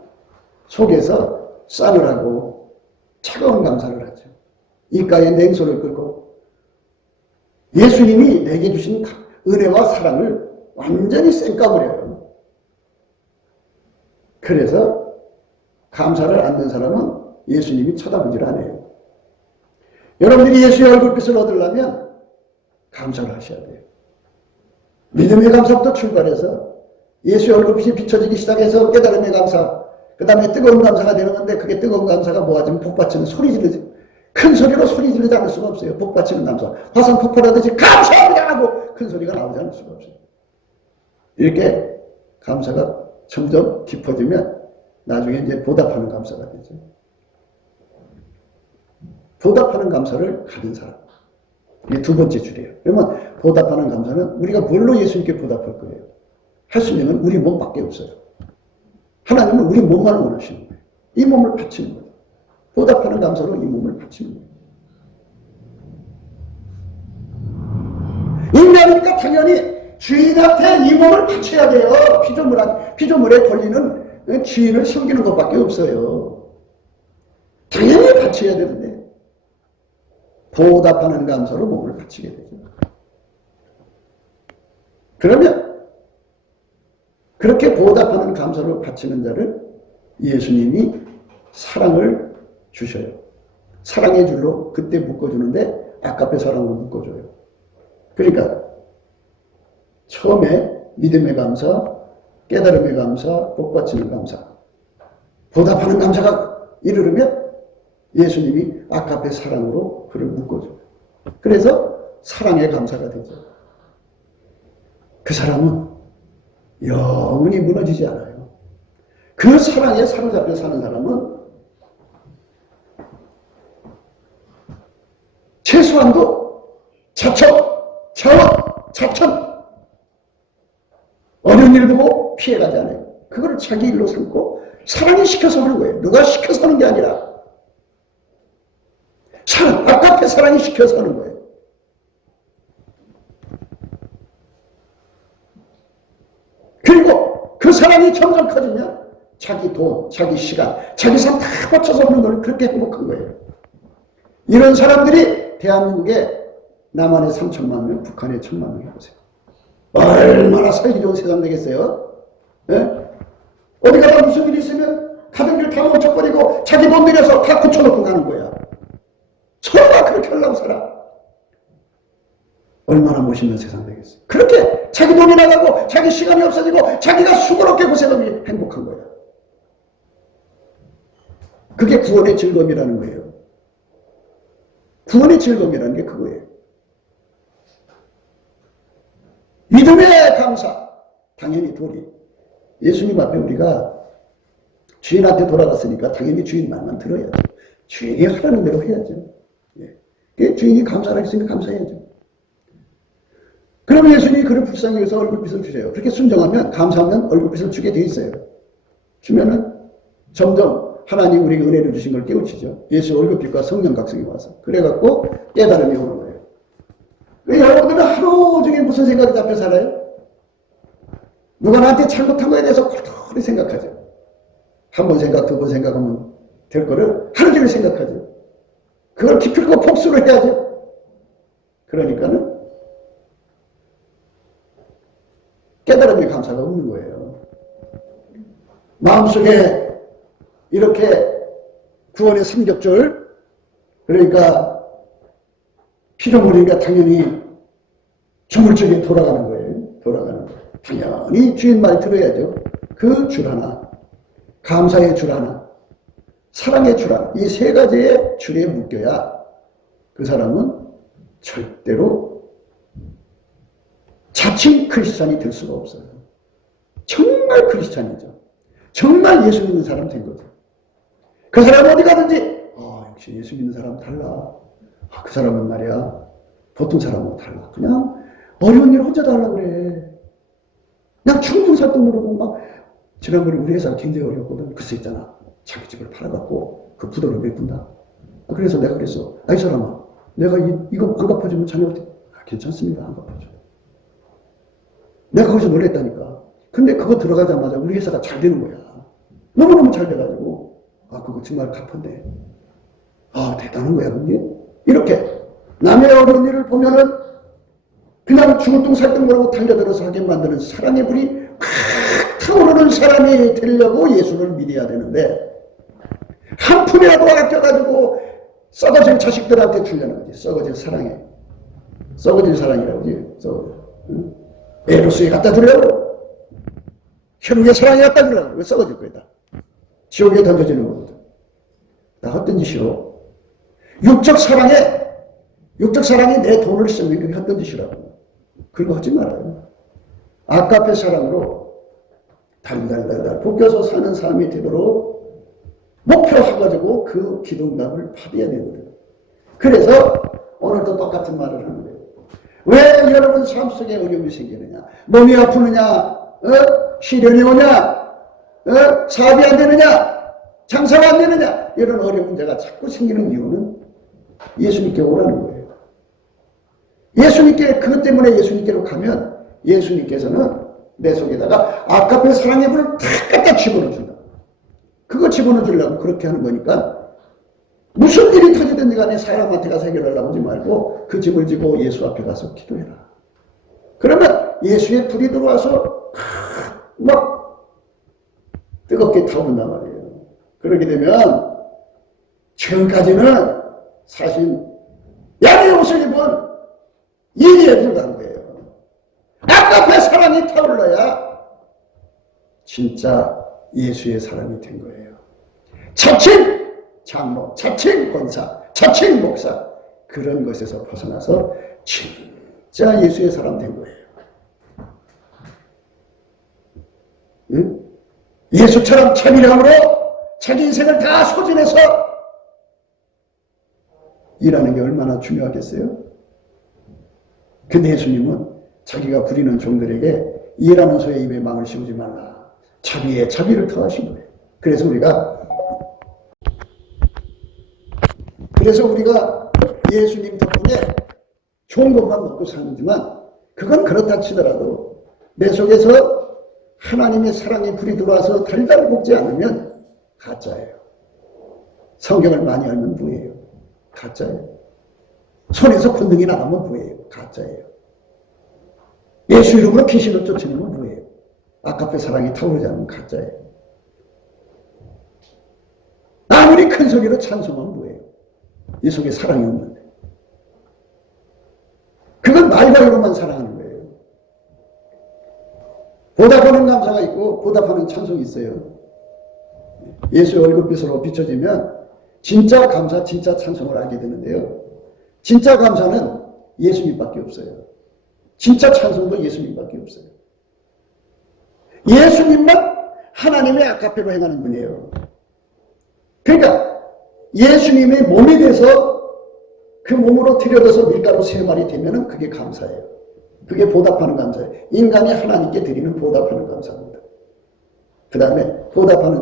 속에서 싸늘하고 차가운 감사를 하죠. 입가에 냉소를 끓고 예수님이 내게 주신 은혜와 사랑을 완전히 쌩까버려요. 그래서 감사를 않는 사람은 예수님이 쳐다보질 않아요. 여러분들이 예수의 얼굴빛을 얻으려면 감사를 하셔야 돼요. 믿음의 감사부터 출발해서 예수의 얼굴빛이 비춰지기 시작해서 깨달음의 감사, 그 다음에 뜨거운 감사가 되는 건데 그게 뜨거운 감사가 모아지면 복받치는 소리 지르지. 큰 소리로 소리 지르지 않을 수가 없어요. 복받치는 감사. 화산 폭발하듯이 감사합니다 하고 큰 소리가 나오지 않을 수가 없어요. 이렇게 감사가 점점 깊어지면 나중에 이제 보답하는 감사가 되죠. 보답하는 감사를 가진 사람. 이게 두 번째 줄이에요. 그러면 보답하는 감사는 우리가 뭘로 예수님께 보답할 거예요? 할 수 있는 건 우리 몸밖에 없어요. 하나님은 우리 몸만 원하시는 거예요. 이 몸을 바치는 거예요. 보답하는 감사로 이 몸을 바치는 거예요. 인간이니까 당연히 주인한테 이 몸을 바쳐야 돼요. 피조물에 걸리는 주인을 섬기는 것밖에 없어요. 당연히 바쳐야 되는데 보답하는 감사로 몸을 바치게 되죠. 그러면 그렇게 보답하는 감사로 바치는 자를 예수님이 사랑을 주셔요. 사랑의 줄로 그때 묶어주는데 아까페 사랑으로 묶어줘요. 그러니까 처음에 믿음의 감사, 깨달음의 감사, 복받치는 감사, 보답하는 감사가 이르르면 예수님이 아까페 사랑으로 그를 묶어줘요. 그래서 사랑의 감사가 되죠. 그 사람은 영원히 무너지지 않아요. 그 사랑에 사로잡혀 사는 사람은 최소한도 자척, 자원, 자천 어려운 일 보고 피해가지 않아요. 그걸 자기 일로 삼고 사랑이 시켜서 하는 거예요. 누가 시켜서 하는 게 아니라 사랑, 아깝게 사랑이 시켜서 하는 거예요. 그리고 그 사랑이 점점 커지면 자기 돈, 자기 시간, 자기 삶 다 바쳐서 하는 걸 그렇게 행복한 거예요. 이런 사람들이 대한민국에 남한에 3천만 명, 북한에 1,000만 명 해보세요. 얼마나 살기 좋은 세상 되겠어요? 예? 어디 가다 무슨 일이 있으면 가던 길 다 멈춰버리고 자기 돈 들여서 다 고쳐놓고 가는 거야. 설마 그렇게 하려고 살아? 얼마나 멋있는 세상 되겠어. 그렇게 자기 돈이 나가고 자기 시간이 없어지고 자기가 수고롭게 고생하면 행복한 거야. 그게 구원의 즐거움이라는 거예요. 구원의 즐거움이라는 게 그거예요. 믿음의 감사. 당연히 도리. 예수님 앞에 우리가 주인한테 돌아갔으니까 당연히 주인 말만 들어야죠. 주인이 하라는 대로 해야죠. 예. 주인이 감사를 했으니까 감사해야죠. 그러면 예수님이 그를 불쌍히 여겨서 얼굴빛을 주세요. 그렇게 순종하면, 감사하면 얼굴빛을 주게 돼 있어요. 주면은 점점 하나님 우리에게 은혜를 주신 걸 깨우치죠. 예수 얼굴빛과 성령 각성이 와서. 그래갖고 깨달음이 오는 거예요. 여러분들은 하루 종일 무슨 생각이 잡혀 살아요? 누가 나한테 잘못한 거에 대해서 골똘히 생각하죠. 한 번 생각, 두 번 생각하면 될 거를 하루 종일 생각하죠. 그걸 기필코 복수를 해야죠. 그러니까는 깨달음의 감사가 없는 거예요. 마음속에 이렇게 구원의 삼겹줄, 그러니까 피조물이니까 당연히 주물적인 돌아가는 거예요. 돌아가는 거예요. 당연히 주인 말 들어야죠. 그 줄 하나, 감사의 줄 하나, 사랑의 줄 하나, 이 세 가지의 줄에 묶여야 그 사람은 절대로 자칭 크리스찬이 될 수가 없어요. 정말 크리스찬이죠. 정말 예수 믿는 사람 된 거죠. 그 사람 어디 가든지 역시 예수 믿는 사람 달라. 그 사람은 말이야 보통 사람은 달라. 그냥 어려운 일 혼자 다 하려고 그래. 그냥 충분살도 모르고 막 지난번에 우리 회사가 굉장히 어려웠거든. 글쎄 있잖아. 자기 집을 팔아갖고 그 부도를 메꾼다. 그래서 내가 그랬어. 이 사람아, 내가 이거 안 갚아주면 자네 어떻게? 괜찮습니다. 안 갚아줘. 내가 거기서 놀랬다니까. 근데 그거 들어가자마자 우리 회사가 잘 되는 거야. 너무너무 잘 돼가지고 그거 정말 갚았네. 대단한 거야. 그게? 이렇게 남의 어려운 일을 보면은 그냥 죽을 둥 살 둥 모르고 달려들어서 하게 만드는 사랑의 불이 팍 타오르는 사람이 되려고 예수를 믿어야 되는데 한 푼이라도 아껴가지고 썩어질 자식들한테 주려는 거지. 썩어질 사랑에. 썩어질 사랑이라고 하지. 썩어질. 응? 에로스에 갖다 주려고. 혈육의 사랑에 갖다 주려고. 왜 썩어질 거다. 지옥에 던져지는 거거든. 나 헛된 짓이요. 육적 사랑이 내 돈을 쓰면 그게 헛된 짓이라고. 그거 하지 말아요. 아까페 사랑으로 달달달달 볶여서 사는 삶이 되도록 목표해가지고 그 기도응답을 받아야 되거든. 그래서 오늘도 똑같은 말을 하는 거예요. 왜 여러분 삶 속에 어려움이 생기느냐? 몸이 아프느냐? 시련이 오냐? 사업이 안 되느냐? 장사가 안 되느냐? 이런 어려운 문제가 자꾸 생기는 이유는 예수님께 오라는 거예요. 예수님께, 그것 때문에 예수님께로 가면 예수님께서는 내 속에다가 아까페 사랑의 불을 탁 갖다 집어넣어 준다. 그거 집어넣어 주려고 그렇게 하는 거니까 무슨 일이 터지든 간에 사람한테 가서 해결하려고 하지 말고 그 짐을 지고 예수 앞에 가서 기도해라. 그러면 예수의 불이 들어와서 막 뜨겁게 타오른단 말이에요. 그렇게 되면 지금까지는 사실 양의 옷을 입은 인위에 불과한 거예요. 아까페 사랑이 타올라야 진짜 예수의 사람이 된 거예요. 자칭 장로, 자칭 권사, 자칭 목사 그런 것에서 벗어나서 진짜 예수의 사람 된 거예요. 응? 예수처럼 참이함으로 자기 인생을 다 소진해서 일하는 게 얼마나 중요하겠어요? 근데 예수님은 자기가 부리는 종들에게 일하는 소의 입에 망을 씌우지 말라. 자비에 자비를 더하신 거예요. 그래서 우리가 예수님 덕분에 좋은 것만 먹고 사는지만 그건 그렇다 치더라도 내 속에서 하나님의 사랑의 불이 들어와서 달달 볶지 않으면 가짜예요. 성경을 많이 알면 뭐예요? 가짜예요. 손에서 권능이 나가면 뭐예요? 가짜예요. 예수 이름으로 귀신을 쫓는 건 뭐예요? 아까페 사랑이 타오르지 않으면 가짜예요. 아무리 큰 소리로 찬송하면 뭐예요? 이 속에 사랑이 없는데. 그건 말과 이로만 사랑하는 거예요. 보답하는 감사가 있고 보답하는 찬송이 있어요. 예수의 얼굴빛으로 비춰지면 진짜 감사, 진짜 찬송을 알게 되는데요. 진짜 감사는 예수님밖에 없어요. 진짜 찬송도 예수님밖에 없어요. 예수님만 하나님의 아카페로 행하는 분이에요. 그러니까 예수님의 몸이 돼서 그 몸으로 들여져서 밀가루 3마리 되면은 그게 감사예요. 그게 보답하는 감사예요. 인간이 하나님께 드리는 보답하는 감사입니다. 그 다음에 보답하는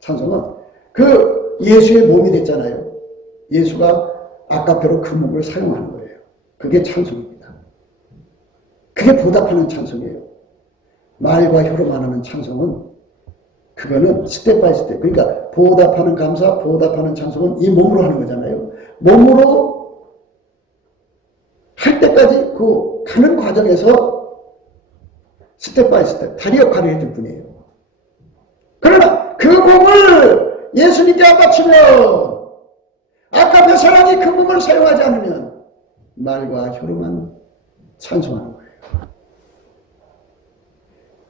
찬송은 그 예수의 몸이 됐잖아요. 예수가 아카페로 그 몸을 사용하는 거예요. 그게 찬송입니다. 그게 보답하는 찬송이에요. 말과 혀로만 하는 찬송은 그거는 스텝 바이 스텝. 그러니까 보답하는 감사, 보답하는 찬송은 이 몸으로 하는 거잖아요. 몸으로 할 때까지 그 가는 과정에서 스텝 바이 스텝 다리 역할을 해줄 뿐이에요. 그러나 그 몸을 예수님께 안 바치면 아까의 사랑이 그 몸을 사용하지 않으면 말과 혀로만 찬송하는 거예요.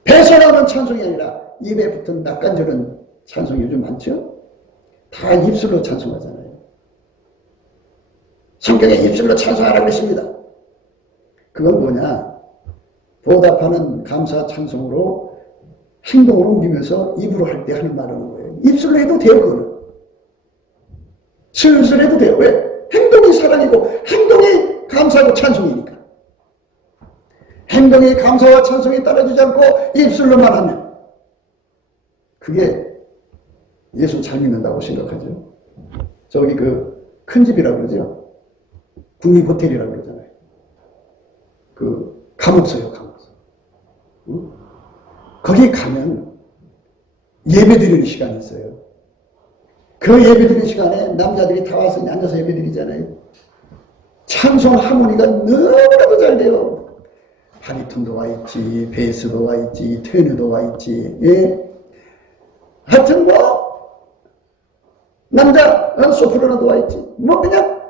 배서 나오는 찬송이 아니라 입에 붙은 낯간절은 찬송이 요즘 많죠? 다 입술로 찬송하잖아요. 성경에 입술로 찬송하라고 했습니다. 그건 뭐냐? 보답하는 감사 찬송으로 행동으로 옮기면서 입으로 할 때 하는 말하는 거예요. 입술로 해도 돼요, 그거는. 슬슬 해도 돼요. 왜? 행동이 사랑이고 행동이 감사하고 찬송이니까. 행동이 감사와 찬송이 따라주지 않고 입술로만 하면 그게 예수 잘 믿는다고 생각하죠. 저기 그 큰 집이라고 그러죠. 국립호텔이라고 그러잖아요. 그 감옥소요, 감옥소. 응? 거기 가면 예배 드리는 시간이 있어요. 그 예배 드리는 시간에 남자들이 다 와서 앉아서 예배 드리잖아요. 찬송 하모니가 너무나도 잘 돼요. 바리톤도 와 있지, 베이스도 와 있지, 테너도 와 있지, 예. 하여튼 남자 소프라노도 와 있지. 그냥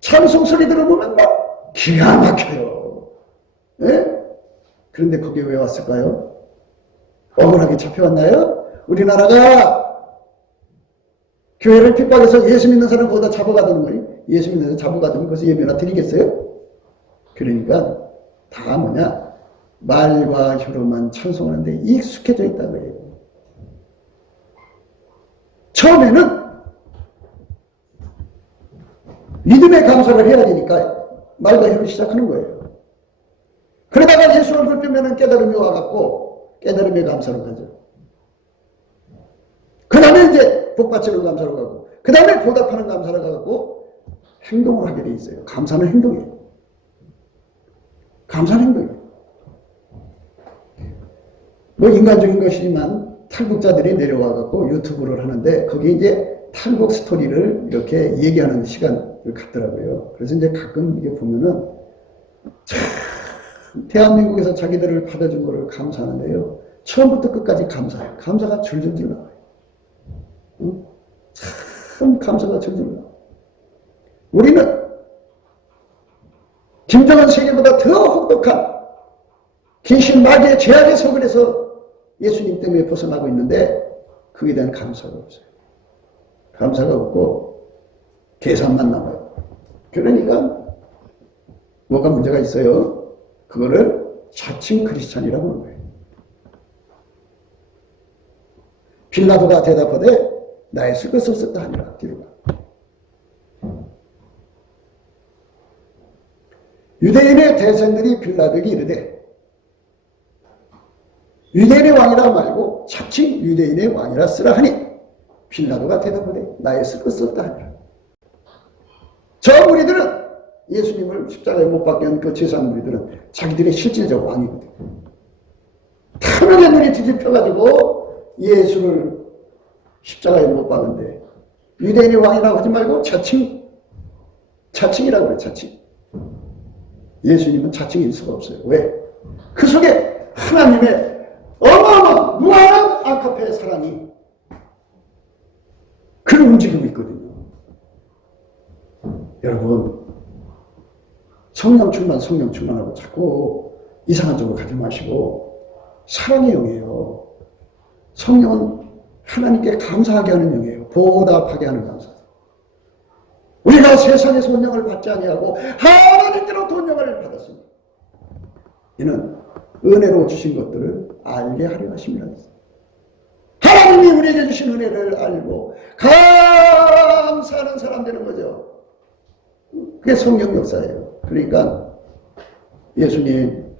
찬송 소리 들어보면 기가 막혀요. 예? 그런데 거기 왜 왔을까요? 억울하게 잡혀왔나요? 우리나라가 교회를 핍박해서 예수 믿는 사람 거기다 잡아가던 거예요. 예수 믿는 사람 잡아가던 거기서 예배나 드리겠어요? 그러니까 다 말과 혀로만 찬송하는데 익숙해져 있다는 거예요. 처음에는 믿음의 감사를 해야 되니까 말과 혀로 시작하는 거예요. 그러다가 예수 얼굴 보면은 깨달음이 와갖고 깨달음의 감사로 가죠. 그 다음에 이제 복받치는 감사로 가고 그 다음에 보답하는 감사로 가고 행동을 하게 돼 있어요. 감사는 행동이에요. 감사는 행동이에요. 인간적인 것이지만 탈북자들이 내려와갖고 유튜브를 하는데 거기 이제 탈북 스토리를 이렇게 얘기하는 시간을 갖더라고요. 그래서 이제 가끔 이게 보면은 참 대한민국에서 자기들을 받아준 거를 감사하는데요. 처음부터 끝까지 감사해요. 감사가 줄줄줄 나와요. 응? 참 감사가 줄줄 나와요. 우리는 김정은 세계보다 더 혹독한 귀신 마귀의 죄악의 소굴에서 예수님 때문에 벗어나고 있는데 그에 대한 감사가 없어요. 감사가 없고 계산만 남아요. 그러니까 뭐가 문제가 있어요. 그거를 자칭 크리스찬이라고 하는 거예요. 빌라도가 대답하되 나의 쓸 것을 썼다 하니라. 뒤로 가. 유대인의 대생들이 빌라도에게 이르되 유대인의 왕이라 말고 자칭 유대인의 왕이라 쓰라 하니 빌라도가 대답하되 나의 쓸 것을 썼다 하니라. 저 무리들은 예수님을 십자가에 못 박게 한 그 제사한 무리들은 자기들의 실질적 왕이거든요. 탐욕의 눈이 뒤집혀가지고 예수를 십자가에 못 박는데 유대인의 왕이라고 하지 말고 자칭이라고 그래. 자칭. 예수님은 자칭일 수가 없어요. 왜? 그 속에 하나님의 어마어마한 무한한 아가페의 사랑이 그를 움직이고 있거든요. 여러분, 성령 충만하고 자꾸 이상한 쪽으로 가지 마시고 사랑의 영이에요. 성령은 하나님께 감사하게 하는 영이에요. 보답하게 하는 감사. 우리가 세상에서 은영을 받지 아니하고 하나님께로부터 은영을 받았습니다. 이는 은혜로 주신 것들을 알게 하려 하심이라. 하나님이 우리에게 주신 은혜를 알고 감사하는 사람 되는 거죠. 그게 성령 역사예요. 그러니까 예수님,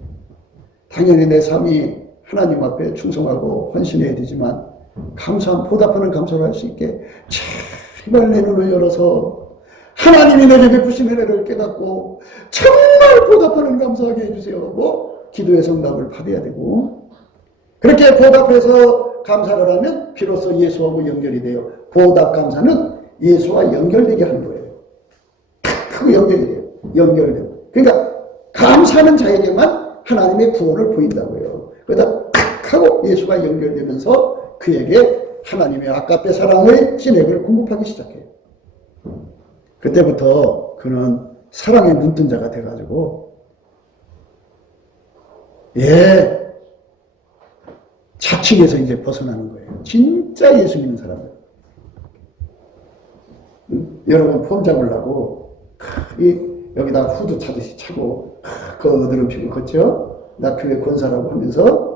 당연히 내 삶이 하나님 앞에 충성하고 헌신해야 되지만 감사한 보답하는 감사를 할 수 있게 제발 내 눈을 열어서 하나님이 내게 베푸신 은혜를 깨닫고 정말 보답하는 감사하게 해주세요 하고 기도의 성답을 받아야 되고, 그렇게 보답해서 감사를 하면 비로소 예수하고 연결이 돼요. 보답 감사는 예수와 연결되게 하는 거예요. 그 연결이 돼요. 연결돼요. 그러니까 감사하는 자에게만 하나님의 구원을 보인다고요. 그러다 탁 하고 예수가 연결되면서 그에게 하나님의 아가페 사랑의 진액을 공급하기 시작해요. 그때부터 그는 사랑의 눈뜬자가 돼가지고 자칭에서 이제 벗어나는 거예요. 진짜 예수 믿는 사람들. 여러분 폼 잡으려고 여기다 후드 차듯이 차고 거드름 피고 걷죠. 나 교회 권사라고 하면서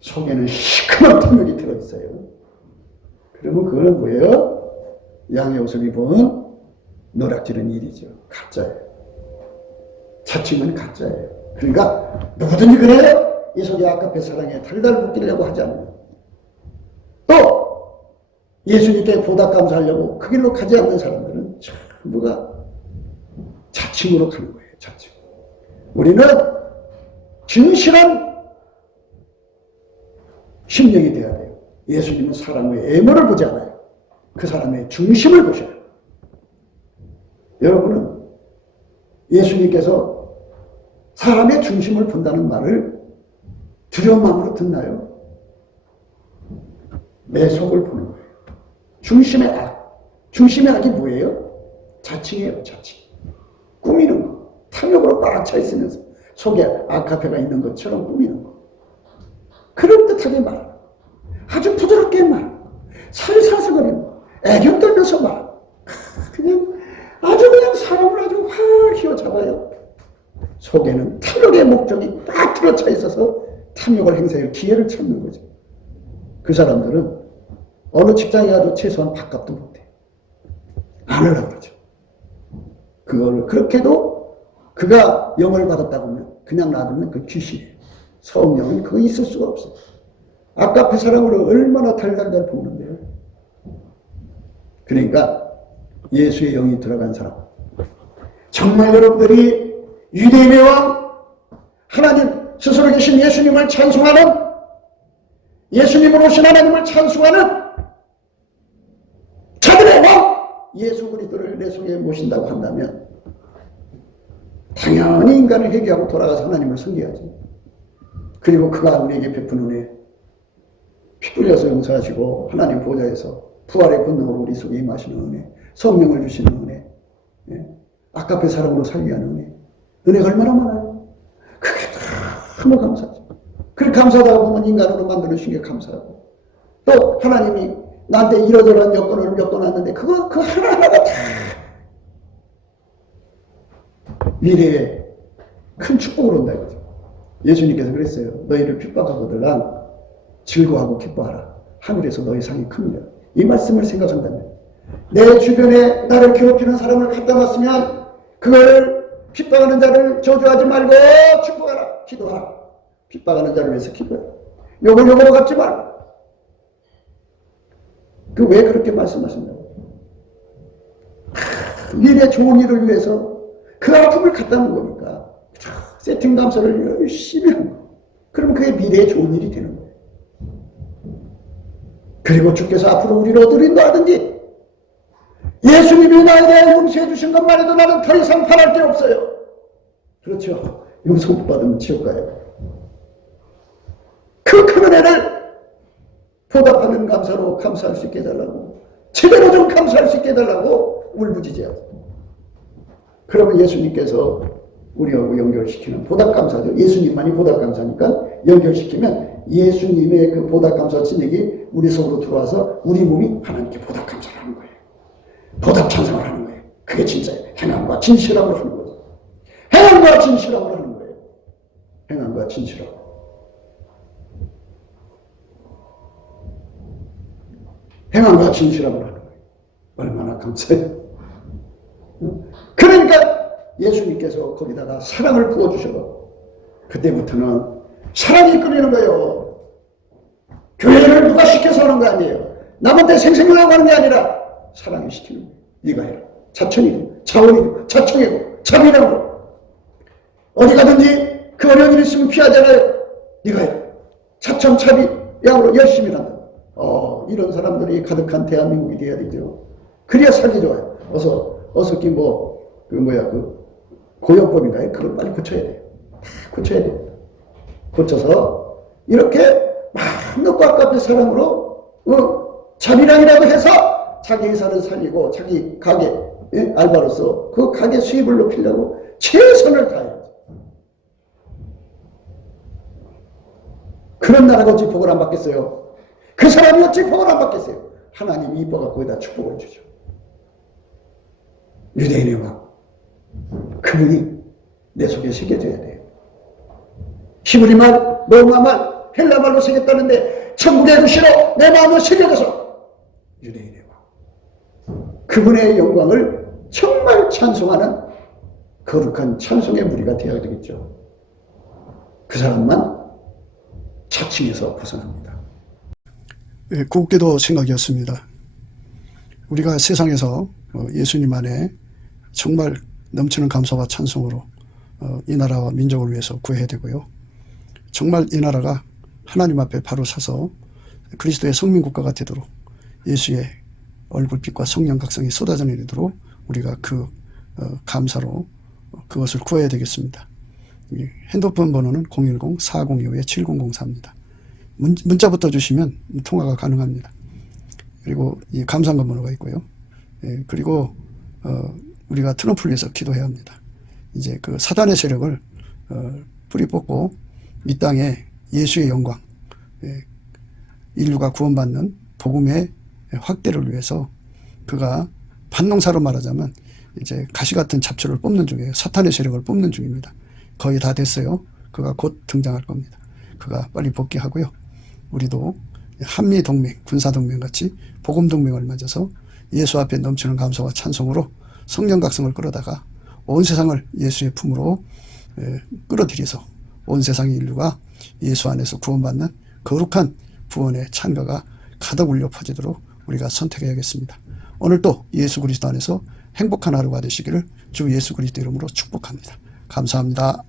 속에는 시커먼 탐욕이 들어있어요. 그러면 그건 뭐예요? 양의 옷을 입은 노략질은 일이죠. 가짜예요. 자칭은 가짜예요. 그러니까 누구든지 그래요. 이 속에 아가페 사랑에 달달 붙이려고 하지 않아요. 또 예수님께 보답 감사하려고 그 길로 가지 않는 사람들은 전부가 자칭으로 가는 거예요. 자칭. 우리는 진실한 심령이 되어야 돼요. 예수님은 사람의 외모를 보지 않아요. 그 사람의 중심을 보셔요. 여러분은 예수님께서 사람의 중심을 본다는 말을 두려운 마음으로 듣나요? 내 속을 보는 거예요. 중심의 악. 중심의 악이 뭐예요? 자칭이에요. 자칭. 꾸미는 거. 탐욕으로 꽉 차 있으면서 속에 아가페가 있는 것처럼 꾸미는 거. 그럴듯하게 말하는 거. 아주 부드럽게 말하는 거. 살살거리는 거. 애교 떨면서 말하는 거. 그냥 사람을 아주 확 휘어잡아요. 속에는 탐욕의 목적이 딱 들어차 있어서 탐욕을 행사할 기회를 찾는 거죠. 그 사람들은 어느 직장에 가도 최소한 밥값도 못해. 안 하려고 그러죠. 그거를 그렇게도 그가 영을 받았다고 하면 그냥 놔두면 그 귀신이에요. 성령은 그거 있을 수가 없어. 아가페 사랑으로 얼마나 달달달 볶는데요. 그러니까 예수의 영이 들어간 사람, 정말 여러분들이 유대인의 왕, 하나님 스스로 계신 예수님을 찬송하는, 예수님으로 오신 하나님을 찬송하는 자들의 왕 예수 그리스도를 내 속에 모신다고 한다면 당연히 인간을 회개하고 돌아가서 하나님을 섬겨야지. 그리고 그가 우리에게 베푼 은혜, 피 흘려서 용서하시고 하나님 보좌에서 부활의 권능으로 우리 속에 임하시는 은혜, 성령을 주시는 은혜, 아가페 사랑으로 살게 하는 은혜, 은혜가 얼마나 많아요. 그게 너무 감사하죠. 그렇게 감사하다가 보면 인간으로 만들어주신 게 감사하고, 또 하나님이 나한테 이러저러한 여건을 엮어놨는데 그 하나하나가 다 미래에 큰 축복으로 온다 이거죠. 예수님께서 그랬어요. 너희를 핍박하거든 즐거워하고 기뻐하라. 하늘에서 너희 상이 큽니다. 이 말씀을 생각한다면 내 주변에 나를 괴롭히는 사람을 갖다 놨으면 그걸 핍박하는 자를 저주하지 말고 축복하라. 기도하라. 핍박하는 자를 위해서 기도해. 욕으로 갚지 말라. 그 왜 그렇게 말씀하셨나요? 미래 좋은 일을 위해서 그 아픔을 갖다 놓은 거니까 세팅 감사를 열심히 하는 거. 그러면 그게 미래에 좋은 일이 되는 거예요. 그리고 주께서 앞으로 우리를 어디로 인도하든지 예수님이 나에게 용서해 주신 것만 해도 나는 더 이상 바랄 게 없어요. 그렇죠. 용서 못 받으면 지옥 가요. 그 큰 은혜를 보답하는 감사로 감사할 수 있게 해달라고, 제대로 좀 감사할 수 있게 해달라고 울부짖어요. 그러면 예수님께서 우리하고 연결시키는 보답감사죠. 예수님만이 보답감사니까 연결시키면 예수님의 그 보답감사 진액이 우리 속으로 들어와서 우리 몸이 하나님께 보답감사를 하는 거예요. 보답찬송을 하는 거예요. 그게 진짜 행함과 진실함으로 하는 거죠. 행함과 진실함으로 하는 거예요. 행함과 진실함. 행함과 진실함으로 하는 거예요. 얼마나 감사해요. 그러니까 예수님께서 거기다가 사랑을 부어주셔서 그때부터는 사랑이 끓이는 거예요. 교회를 누가 시켜서 하는 거 아니에요. 남한테 생생하고 하는 게 아니라 사랑이 시키는 거예요. 네가 해라. 자천이고 자원이고 자청이고 자비라고. 어디 가든지 그 어려운 일 있으면 피하잖아요. 네가 해라. 자청 자비 양으로 열심히 한다. 이런 사람들이 가득한 대한민국이 돼야 되죠. 그래야 살기 좋아요. 어서 고용법인가요? 그걸 빨리 고쳐야 돼요. 다 고쳐야 돼요. 고쳐서 이렇게 마음과 가깝게 사랑으로 자비랑이라고 해서 자기 회사를 살리고 자기 가게 알바로서 그 가게 수입을 높이려고 최선을 다해요. 그런 나라가 어찌 복을 안 받겠어요? 그 사람이 어찌 복을 안 받겠어요? 하나님이 이뻐갖고 거기다 축복을 주죠. 유대인의 왕. 그분이 내 속에 새겨져야 돼요. 히브리말, 로마말, 헬라말로 새겼다는데 천국의 글씨로 내 마음을 새겨져서 유대인의 왕. 그분의 영광을 정말 찬송하는 거룩한 찬송의 무리가 되어야 되겠죠. 그 사람만 자칭해서 벗어납니다. 네, 곱게도 생각이었습니다. 우리가 세상에서 예수님 안에 정말 넘치는 감사와 찬송으로 이 나라와 민족을 위해서 구해야 되고요. 정말 이 나라가 하나님 앞에 바로 서서 그리스도의 성민국가가 되도록 예수의 얼굴빛과 성령 각성이 쏟아져 내리도록 우리가 그 감사로 그것을 구해야 되겠습니다. 핸드폰 번호는 010-4025-7004입니다. 문자부터 주시면 통화가 가능합니다. 그리고 이 감사한 번호가 있고요. 그리고 우리가 트럼프를 위해서 기도해야 합니다. 이제 그 사단의 세력을 뿌리 뽑고 이 땅에 예수의 영광, 인류가 구원받는 복음의 확대를 위해서 그가 반농사로 말하자면 이제 가시 같은 잡초를 뽑는 중이에요. 사탄의 세력을 뽑는 중입니다. 거의 다 됐어요. 그가 곧 등장할 겁니다. 그가 빨리 복귀하고요. 우리도 한미동맹, 군사동맹 같이 복음동맹을 맺어서 예수 앞에 넘치는 감사와 찬송으로 성령 각성을 끌어다가 온 세상을 예수의 품으로 끌어들여서 온 세상의 인류가 예수 안에서 구원받는 거룩한 구원의 찬가가 가득 울려 퍼지도록 우리가 선택해야겠습니다. 오늘도 예수 그리스도 안에서 행복한 하루가 되시기를 주 예수 그리스도 이름으로 축복합니다. 감사합니다.